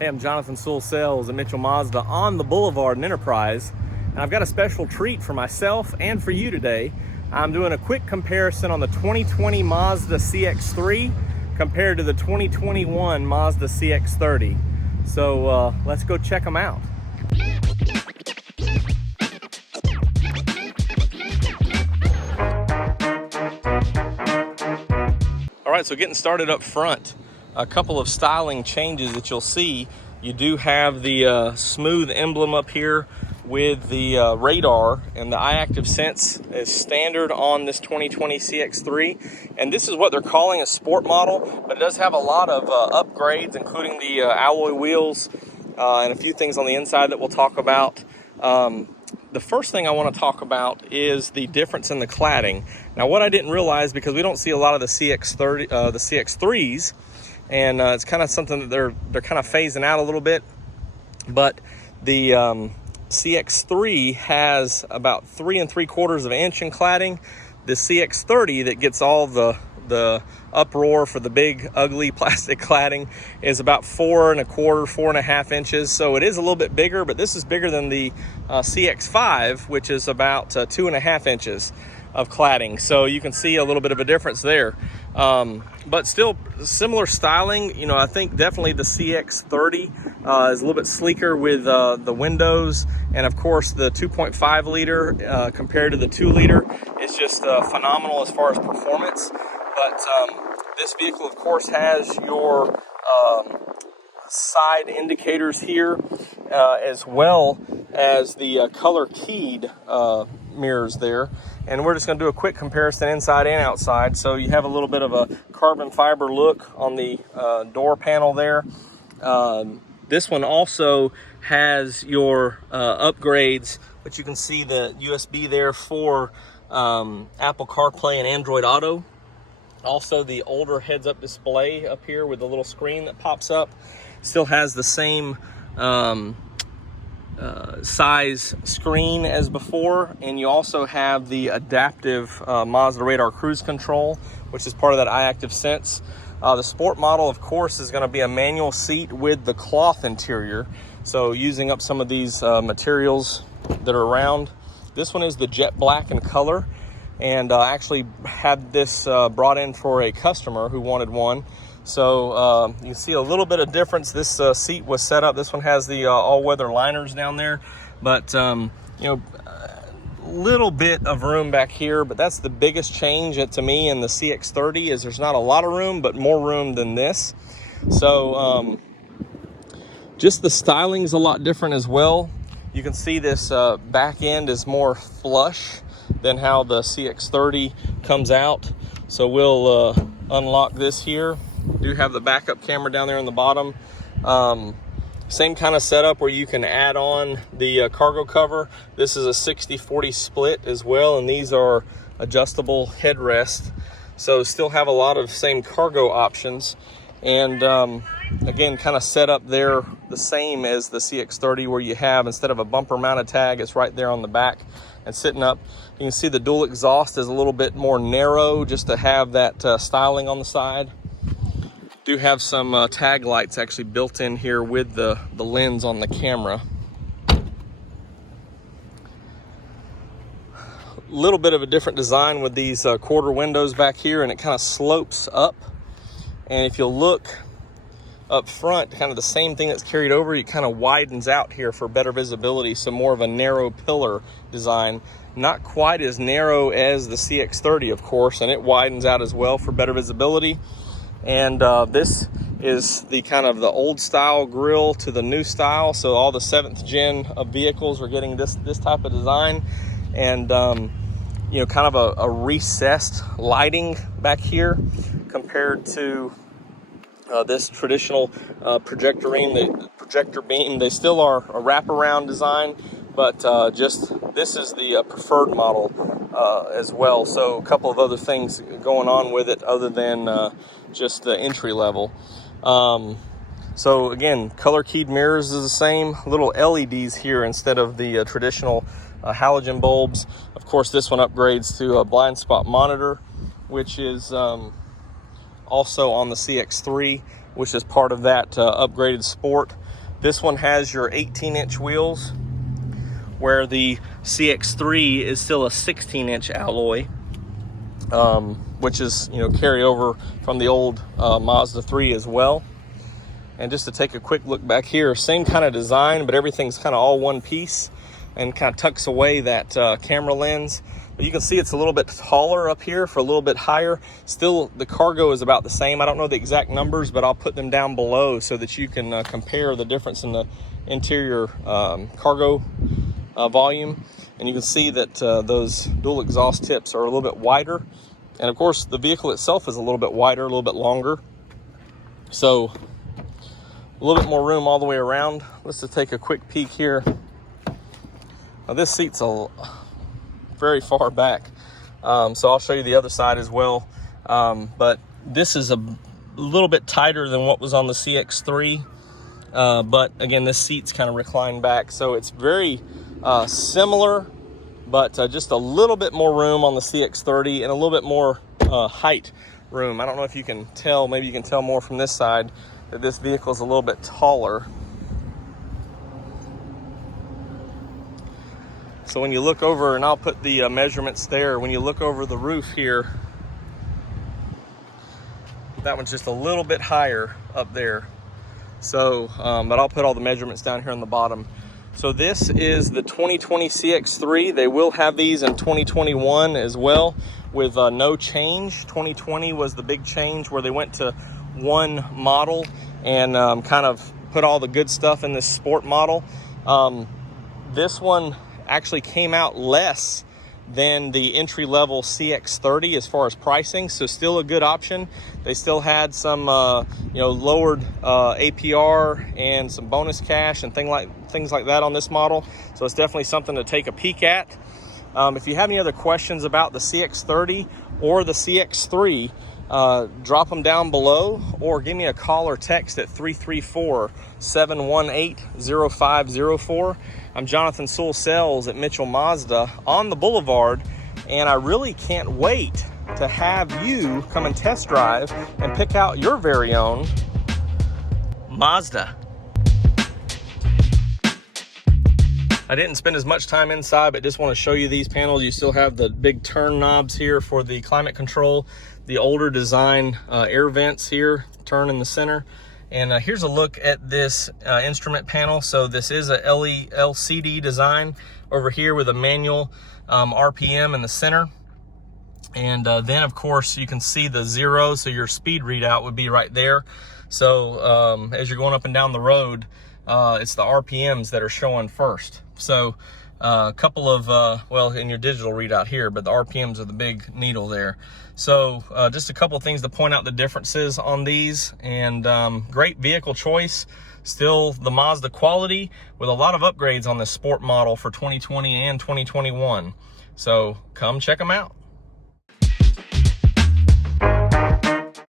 Hey, I'm Jonathan Sewell at Mitchell Mazda on the Boulevard in Enterprise, and I've got a special treat for myself and for you today. I'm doing a quick comparison on the 2020 Mazda CX-3 compared to the 2021 Mazda CX-30. So let's go check them out. All right, so getting started up front, a couple of styling changes that you'll see. You do have the smooth emblem up here with the radar, and the iActiv Sense is standard on this 2020 CX-3, and this is what they're calling a sport model, but it does have a lot of upgrades, including the alloy wheels and a few things on the inside that we'll talk about. The first thing I want to talk about is the difference in the cladding. Now, what I didn't realize, because we don't see a lot of the CX-30, the CX-3s, and it's kind of something that they're kind of phasing out a little bit, but the CX-3 has about 3 3/4 inch in cladding. The CX-30 that gets all the uproar for the big ugly plastic cladding is about 4 1/4, 4.5 inches. So it is a little bit bigger, but this is bigger than the CX-5, which is about 2.5 inches of cladding. So you can see a little bit of a difference there. But still similar styling. You know, I think definitely the CX-30 is a little bit sleeker with the windows, and of course the 2.5 liter compared to the 2 liter is just phenomenal as far as performance. But this vehicle, of course, has your side indicators here, as well as the color keyed mirrors there. And we're just going to do a quick comparison inside and outside. So you have a little bit of a carbon fiber look on the door panel there. This one also has your upgrades, but you can see the USB there for Apple CarPlay and Android Auto. Also, the older heads-up display up here with the little screen that pops up still has the same size screen as before, and you also have the adaptive Mazda radar cruise control, which is part of that iActiv Sense. The sport model, of course, is going to be a manual seat with the cloth interior, so using up some of these materials that are around. This one is the jet black in color, and I actually had this brought in for a customer who wanted one. So you can see a little bit of difference. This seat was set up. This one has the all-weather liners down there, but you know, a little bit of room back here. But that's the biggest change to me in the CX-30 is there's not a lot of room, but more room than this. So just the styling's a lot different as well. You can see this back end is more flush than how the CX-30 comes out. So we'll unlock this here. Do have the backup camera down there on the bottom. Same kind of setup where you can add on the cargo cover. This is a 60-40 split as well, and these are adjustable headrest. So still have a lot of same cargo options. And again, kind of set up there the same as the CX-30, where you have, instead of a bumper mounted tag, it's right there on the back and sitting up. You can see the dual exhaust is a little bit more narrow just to have that styling on the side. Do have some tag lights actually built in here with the lens on the camera. Little bit of a different design with these quarter windows back here, and it kind of slopes up. And if you'll look up front, kind of the same thing that's carried over, it kind of widens out here for better visibility, so more of a narrow pillar design. Not quite as narrow as the CX-30, of course, and it widens out as well for better visibility. And this is the kind of the old style grille to the new style. So all the 7th gen of vehicles are getting this type of design. And you know, kind of a recessed lighting back here compared to this traditional projector beam. They still are a wraparound design, but just this is the preferred model as well. So a couple of other things going on with it other than just the entry level. So again, color keyed mirrors is the same, little LEDs here instead of the traditional halogen bulbs. Of course, this one upgrades to a blind spot monitor, which is also on the CX-3. which is part of that upgraded Sport. This one has your 18-inch wheels, where the CX-3 is still a 16-inch alloy, which is, you know, carry over from the old Mazda 3 as well. And just to take a quick look back here, same kind of design, but everything's kind of all one piece and kind of tucks away that camera lens. But you can see it's a little bit taller up here for a little bit higher. Still, the cargo is about the same. I don't know the exact numbers, but I'll put them down below so that you can compare the difference in the interior cargo volume. And you can see that those dual exhaust tips are a little bit wider. And of course, the vehicle itself is a little bit wider, a little bit longer. So a little bit more room all the way around. Let's just take a quick peek here. Now this seat's very far back, so I'll show you the other side as well. But this is a little bit tighter than what was on the CX-3. But again, this seat's kind of reclined back, so it's very similar, but just a little bit more room on the CX-30 and a little bit more height room. I don't know if you can tell, maybe you can tell more from this side, that this vehicle is a little bit taller. So when you look over, and I'll put the measurements there, when you look over the roof here, that one's just a little bit higher up there. So, but I'll put all the measurements down here on the bottom. So this is the 2020 CX-3. They will have these in 2021 as well with no change. 2020 was the big change where they went to one model and kind of put all the good stuff in this Sport model. This one actually came out less than the entry-level CX-30 as far as pricing, so still a good option. They still had some you know, lowered APR and some bonus cash and things like that on this model, so it's definitely something to take a peek at. If you have any other questions about the CX-30 or the CX-3, drop them down below or give me a call or text at 334-718-0504. I'm Jonathan Sewell at Mitchell Mazda on the Boulevard, and I really can't wait to have you come and test drive and pick out your very own Mazda. I didn't spend as much time inside, but just want to show you these panels. You still have the big turn knobs here for the climate control, the older design air vents here, turn in the center. And here's a look at this instrument panel. So this is a LCD design over here with a manual RPM in the center. And then of course you can see the 0, so your speed readout would be right there. So as you're going up and down the road, it's the RPMs that are showing first. So a couple of, well, in your digital readout here, but the RPMs are the big needle there. So just a couple of things to point out the differences on these, and great vehicle choice. Still the Mazda quality with a lot of upgrades on this Sport model for 2020 and 2021. So come check them out.